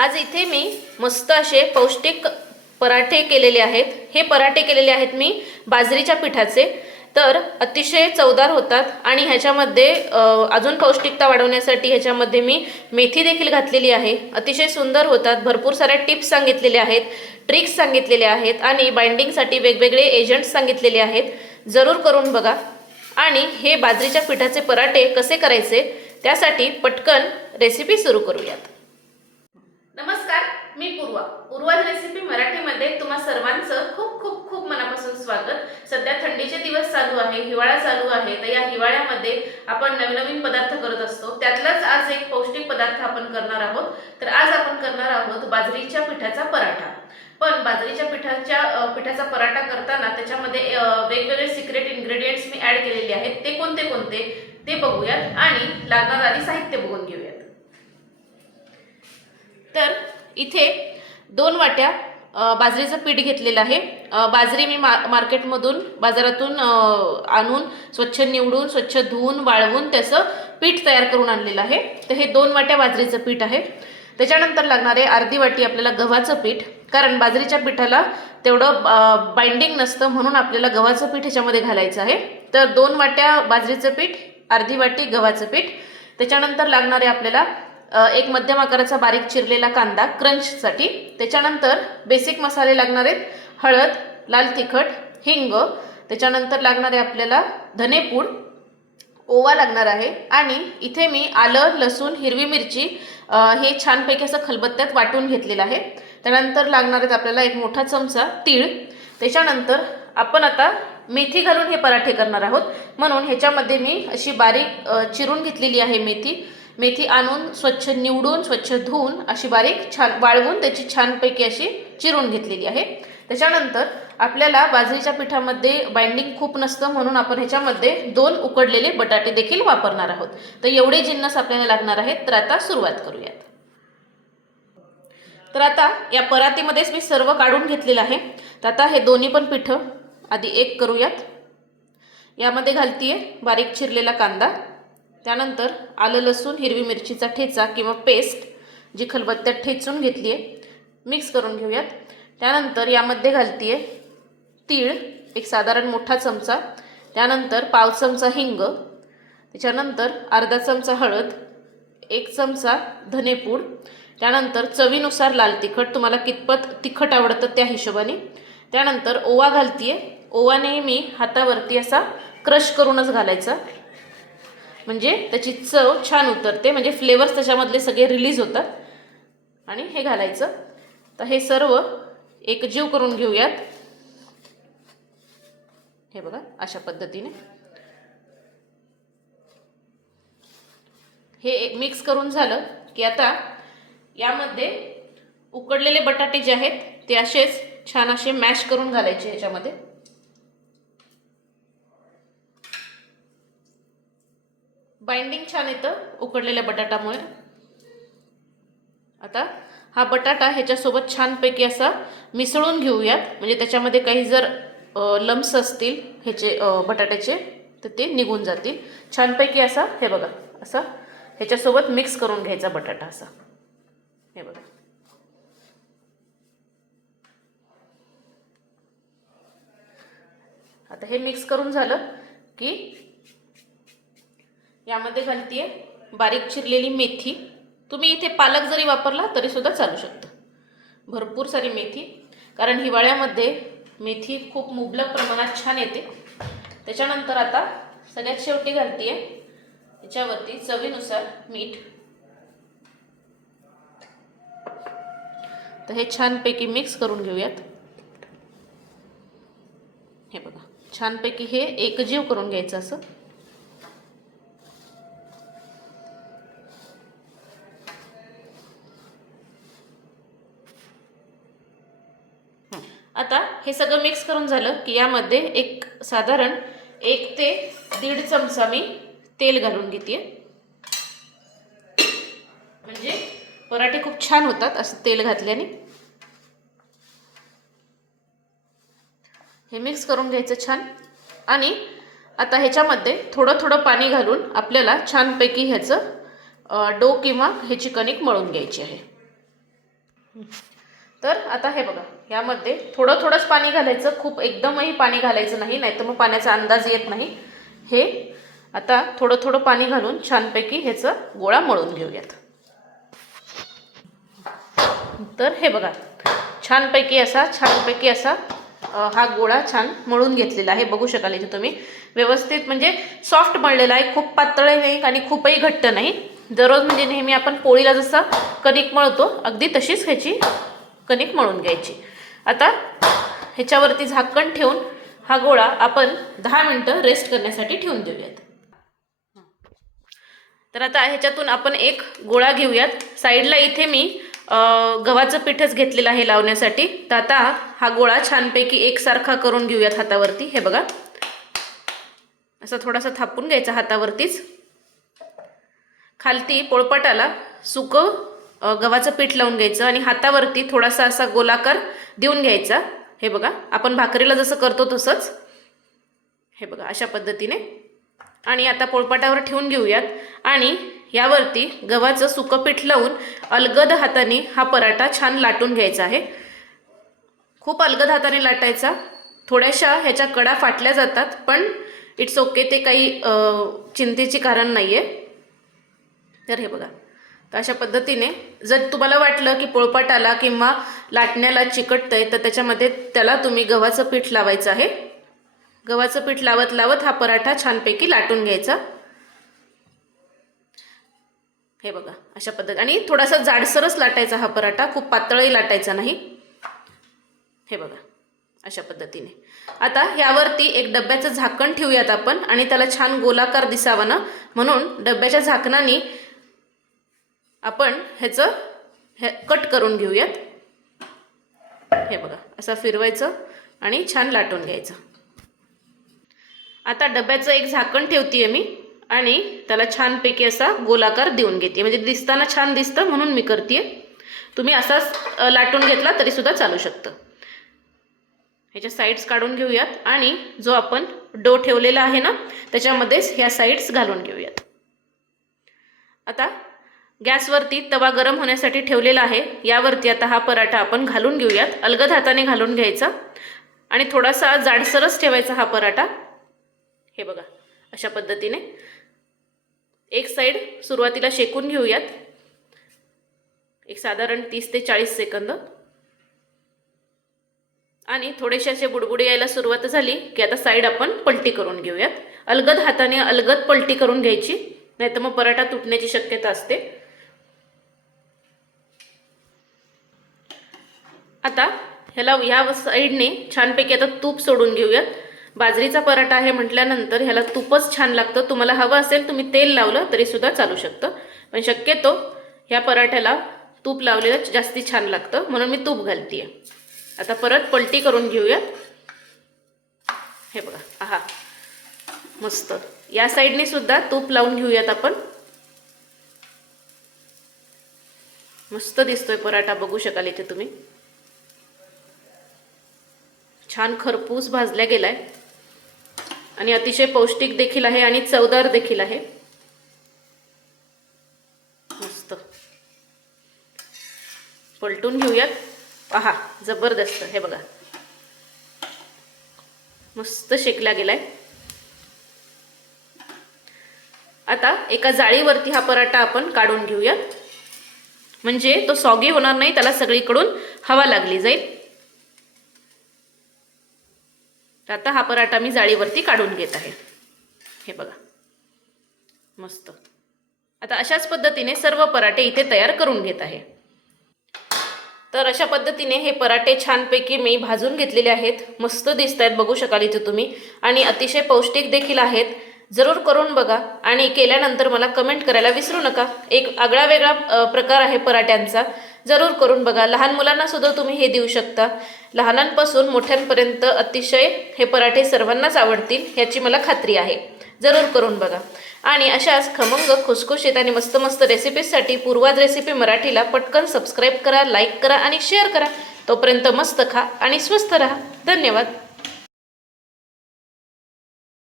आज इथे मी मस्त असे पौष्टिक पराठे केलेले आहेत. हे पराठे केलेले आहेत मी बाजरीच्या पिठाचे. तर अतिशय चवदार होतात आणि ह्याच्यामध्ये अजून पौष्टिकता वाढवण्यासाठी ह्याच्यामध्ये मी मेथी देखील घातलेली आहे. अतिशय सुंदर होतात. भरपूर साऱ्या टिप्स सांगितलेल्या आहेत ट्रिक्स सांगितलेल्या आहेत आणि बाइंडिंगसाठी वेगवेगळे एजंट्स सांगितलेले आहेत. जरूर करून बघा. आणि हे बाजरीच्या पिठाचे पराठे कसे करायचे त्यासाठी पटकन रेसिपी सुरू करूयात. मी पूर्वा. पूर्वाज रेसिपी मराठीमध्ये तुम्हा सर्वांचं खूप खूप खूप मनापासून स्वागत. सध्या थंडीचे दिवस चालू आहे हिवाळा चालू आहे तर या हिवाळ्यामध्ये आपण नवनवीन पदार्थ करत असतो. त्यातलाच आज एक पौष्टिक पदार्थ आपण करणार आहोत. तर आज आपण करणार आहोत बाजरीच्या पिठाचा पराठा. पण बाजरीच्या पिठाच्या पिठाचा पराठा करताना त्याच्यामध्ये वेगवेगळे सिक्रेट इन्ग्रेडियंट्स मी ऍड केलेले आहेत. ते कोणते कोणते? ते बघूयात आणि लागणार आधी साहित्य बघून घेऊयात. तर इथे दोन वाट्या बाजरीचं पीठ घेतलेलं आहे. बाजरी मी मा मार्केटमधून बाजारातून आणून स्वच्छ निवडून स्वच्छ धुवून वाळवून त्याचं पीठ तयार करून आणलेलं आहे. तर हे दोन वाट्या बाजरीचं पीठ आहे. त्याच्यानंतर लागणारे अर्धी वाटी आपल्याला गव्हाचं पीठ कारण बाजरीच्या पिठाला तेवढं बाइंडिंग नसतं म्हणून आपल्याला गव्हाचं पीठ ह्याच्यामध्ये घालायचं आहे. तर दोन वाट्या बाजरीचं पीठ अर्धी वाटी गव्हाचं पीठ. त्याच्यानंतर लागणारे आपल्याला एक मध्यम आकाराचा बारीक चिरलेला कांदा क्रंचसाठी. त्याच्यानंतर बेसिक मसाले लागणार आहेत हळद लाल तिखट हिंग. त्याच्यानंतर लागणारे आपल्याला धनेपूड ओवा लागणार आहे. आणि इथे मी आलं लसूण हिरवी मिरची हे छानपैकी असं खलबत्त्यात वाटून घेतलेलं आहे. त्यानंतर लागणार आहेत आपल्याला एक मोठा चमचा तीळ. त्याच्यानंतर आपण आता मेथी घालून हे पराठे करणार आहोत. म्हणून ह्याच्यामध्ये मी अशी बारीक चिरून घेतलेली आहे मेथी. मेथी आणून स्वच्छ निवडून स्वच्छ धुवून अशी बारीक छान वाळवून त्याची छानपैकी अशी चिरून घेतलेली आहे. त्याच्यानंतर आपल्याला बाजरीच्या पिठामध्ये बाइंडिंग खूप नसतं म्हणून आपण ह्याच्यामध्ये दोन उकडलेले बटाटे देखील वापरणार आहोत. तर एवढे जिन्नस आपल्याला लागणार आहेत तर आता सुरुवात करूयात. तर आता या परातीमध्येच मी सर्व काढून घेतलेलं आहे. तर आता हे दोन्ही पण पिठं आधी एक करूयात. यामध्ये घालतीये बारीक चिरलेला कांदा. त्यानंतर आलं लसूण हिरवी मिरचीचा ठेचा किंवा पेस्ट जी खलबत्त्यात ठेचून घेतली आहे मिक्स करून घेऊयात. त्यानंतर यामध्ये घालतीये तीळ एक साधारण मोठा चमचा. त्यानंतर पाव चमचा हिंग. त्याच्यानंतर अर्धा चमचा हळद एक चमचा धनेपूड. त्यानंतर चवीनुसार लाल तिखट तुम्हाला कितपत तिखट आवडतं त्या हिशोबाने. त्यानंतर ओवा घालतीये. ओवा नेहमी हातावरती असा क्रश करूनच घालायचा. म्हणजे त्याची चव छान उतरते. म्हणजे फ्लेवर्स त्याच्यामधले सगळे रिलीज होतात. आणि हे घालायचं. तर हे सर्व एकजीव करून घेऊयात. हे बघा अशा पद्धतीने. हे एक मिक्स करून झालं की आता यामध्ये उकडलेले बटाटे जे आहेत ते असेच छान असे मॅश करून घालायचे ह्याच्यामध्ये बाइंडिंग छान येतं उकडलेल्या बटाटामुळे. आता हा बटाटा ह्याच्यासोबत छानपैकी असा मिसळून घेऊयात. म्हणजे त्याच्यामध्ये काही जर लम्स असतील ह्याचे बटाट्याचे तर ते निघून जातील. छानपैकी असा हे बघा असा ह्याच्यासोबत मिक्स करून घ्यायचा बटाटा असा. हे बघा. आता हे मिक्स करून झालं की यामध्ये आहे बारीक चिरलेली मेथी. तुम्ही इथे पालक जरी वापरला तरीसुद्धा चालू शकतं. भरपूर सारी मेथी. कारण हिवाळ्यामध्ये मेथी खूप मुबलक प्रमाणात छान येते. त्याच्यानंतर आता सगळ्यात शेवटी घालतीये याच्यावरती चवीनुसार मीठ. तर हे छानपैकी मिक्स करून घेऊयात. हे बघा छानपैकी हे एकजीव करून घ्यायचं असं आता हे सगळं मिक्स करून झालं की यामध्ये एक साधारण एक ते दीड चमचा मी तेल घालून घेते. म्हणजे पराठे खूप छान होतात असं तेल घातल्याने. हे मिक्स करून घ्यायचं छान. आणि आता ह्याच्यामध्ये थोडं थोडं पाणी घालून आपल्याला छानपैकी ह्याचं डो किंवा ह्याची कणिक मळून घ्यायची आहे. तर आता हे बघा. यामध्ये थोडं थोडंच पाणी घालायचं खूप एकदमही पाणी घालायचं नाही नाहीतर मग पाण्याचा अंदाज येत नाही. हे आता थोडं थोडं पाणी घालून छानपैकी ह्याचं गोळा मळून घेऊयात. तर हे बघा छानपैकी असा छानपैकी असा हा गोळा छान मळून घेतलेला आहे. बघू शकाल इथे तुम्ही. व्यवस्थित म्हणजे सॉफ्ट मळलेला आहे खूप पातळही नाही आणि खूपही घट्ट नाही. दररोज म्हणजे नेहमी आपण पोळीला जसं कणिक मळतो अगदी तशीच ह्याची कणिक मळून घ्यायची. आता ह्याच्यावरती झाकण ठेवून हा गोळा आपण दहा मिनटं रेस्ट करण्यासाठी ठेवून देऊयात. तर आता ह्याच्यातून आपण एक गोळा घेऊयात. साईडला इथे मी गव्हाचं पीठच घेतलेलं आहे लावण्यासाठी. तर आता हा गोळा छानपैकी एकसारखा करून घेऊयात हातावरती. हे बघा. असा थोडासा थापून घ्यायचा हातावरतीच. खालती पोळपाटाला सुकं गव्हाचं पीठ लावून घ्यायचं आणि हातावरती थोडासा असा गोलाकार देऊन घ्यायचा. हे बघा आपण भाकरीला जसं करतो तसंच. हे बघा अशा पद्धतीने. आणि आता पोळपाटावर ठेवून घेऊयात. आणि यावरती गव्हाचं सुकं पीठ लावून अलगद हाताने हा पराठा छान लाटून घ्यायचा आहे. खूप अलगद हाताने लाटायचा. थोड्याशा ह्याच्या कडा फाटल्या जातात पण इट्स ओके ते काही चिंतेची चिंतेचे कारण नाही आहे तर हे बघा. तर अशा पद्धतीने जर तुम्हाला वाटलं की पोळपाट आला किंवा लाटण्याला चिकटतंय तर त्याच्यामध्ये त्याला तुम्ही गव्हाचं पीठ लावायचं आहे. गव्हाचं पीठ लावत लावत हा पराठा छानपैकी लाटून घ्यायचा. हे बघा अशा पद्धत आणि थोडासा जाडसरच लाटायचा हा पराठा खूप पातळही लाटायचा नाही. हे बघा अशा पद्धतीने. आता यावरती एक डब्याचं झाकण ठेवूयात आपण आणि त्याला छान गोलाकार दिसावा ना? म्हणून डब्याच्या झाकणाने आपण ह्याचं हे कट करून घेऊयात. हे बघा असं फिरवायचं आणि छान लाटून घ्यायचं. आता डब्याचं एक झाकण ठेवते मी आणि त्याला छानपैकी असा गोलाकार देऊन घेते म्हणजे दिसताना छान दिसतं म्हणून मी करते तुम्ही असाच लाटून घेतला तरीसुद्धा चालू शकतं. ह्याच्या साईड्स काढून घेऊयात आणि जो आपण डो ठेवलेला आहे ना त्याच्यामध्येच ह्या साईड्स घालून घेऊयात. आता गॅसवरती तवा गरम होण्यासाठी ठेवलेला आहे. यावरती आता हा पराठा आपण घालून घेऊयात. अलगद हाताने घालून घ्यायचा. आणि थोडासा जाडसरच ठेवायचा हा पराठा. हे बघा अशा पद्धतीने. एक साईड सुरुवातीला शेकून घेऊयात. एक साधारण तीस ते चाळीस सेकंद. आणि थोडेसे असे बुडबुडे यायला सुरुवात झाली की आता साईड आपण पलटी करून घेऊयात. अलगद हाताने अलगद पलटी करून घ्यायची नाही तर मग पराठा तुटण्याची शक्यता असते. आता ह्याला ह्या साईडने छानपैकी आता तूप सोडून घेऊयात. बाजरीचा पराठा आहे म्हटल्यानंतर ह्याला तूपच छान लागतं. तुम्हाला हवं असेल तुम्ही तेल लावलं तरीसुद्धा चालू शकतं. पण शक्यतो ह्या पराठ्याला तूप लावलेलं जास्ती छान लागतं. म्हणून मी तूप घालते आता परत पलटी करून घेऊयात. हे बघा आहा मस्त. या साईडने सुद्धा तूप लावून घेऊयात आपण. मस्त दिसतोय पराठा बघू शकाल इथे तुम्ही. छान खरपूस भाजल्या गेलाय. आणि अतिशय पौष्टिक देखील आहे आणि चवदार देखील आहे. मस्त. पलटून घेऊयात. पहा जबरदस्त. हे बघा. मस्त शेकला गेलाय. आता एका जाळीवरती हा पराठा आपण काढून घेऊयात. म्हणजे तो सॉगी होणार नाही त्याला सगळीकडून हवा लागली जाईल. तर आता हा पराठा मी जाळीवरती काढून घेत आहे. हे बघा. मस्त. आता अशाच पद्धतीने सर्व पराठे इथे तयार करून घेत आहे. तर अशा पद्धतीने हे पराठे छानपैकी मी भाजून घेतलेले आहेत. मस्त दिसत आहेत बघू शकाल इथे तुम्ही. आणि अतिशय पौष्टिक देखील आहेत. जरूर करून बघा. आणि केल्यानंतर मला कमेंट करायला विसरू नका. एक आगळा वेगळा प्रकार आहे पराठ्यांचा. जरूर करून बघा. लहान मुलांना सुद्धा तुम्ही हे देऊ शकता. लहानांपासून मोठ्यांपर्यंत अतिशय हे पराठे सर्वांनाच आवडतील ह्याची मला खात्री आहे. जरूर करून बघा. आणि अशाच खमंग खुसखुशीत आणि मस्त मस्त रेसिपीजसाठी पूर्वाद रेसिपी मराठीला पटकन सबस्क्राईब करा लाईक करा आणि शेअर करा. तोपर्यंत मस्त खा आणि स्वस्त राहा. धन्यवाद.